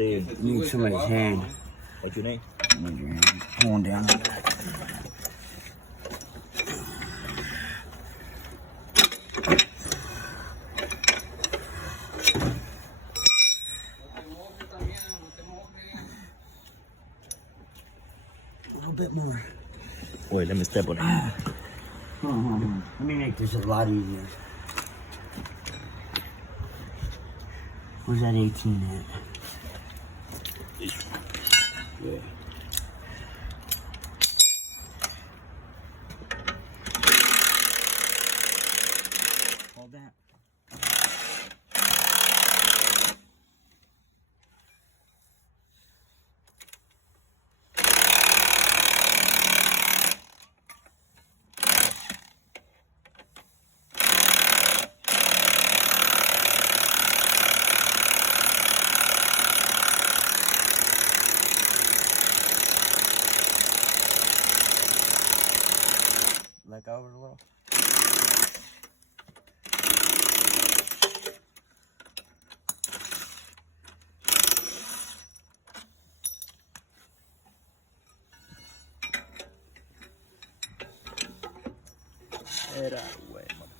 see. Need somebody's hand. What's your name? Need your hand. Pulling down on that. A little bit more. Wait, let me step on it. Let me make this a lot easier. Where's that 18 at? Yeah. Hold that. Let go over a little. Get out of the way, mother.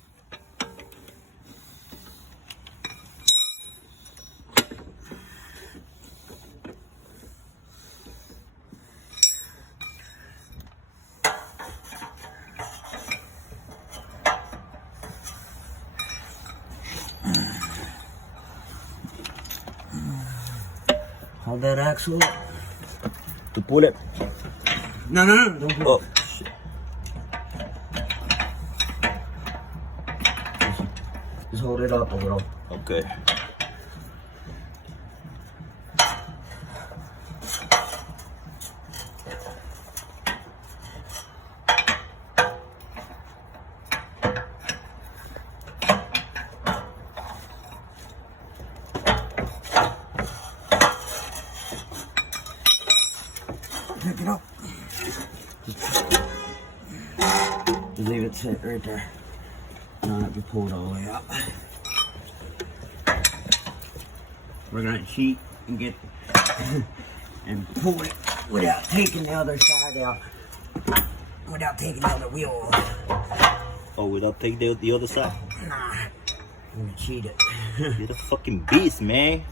Hold that axle. To pull it. No, don't pull it. Oh, shit. Just hold it up a little. Okay. Pick it up. Just leave it sit right there. You don't have to pull it all the way up. We're gonna cheat and get and pull it without taking the other side out. Without taking the other wheel off. Oh, without taking the other side? Nah. I'm gonna cheat it. You're a fucking beast, man.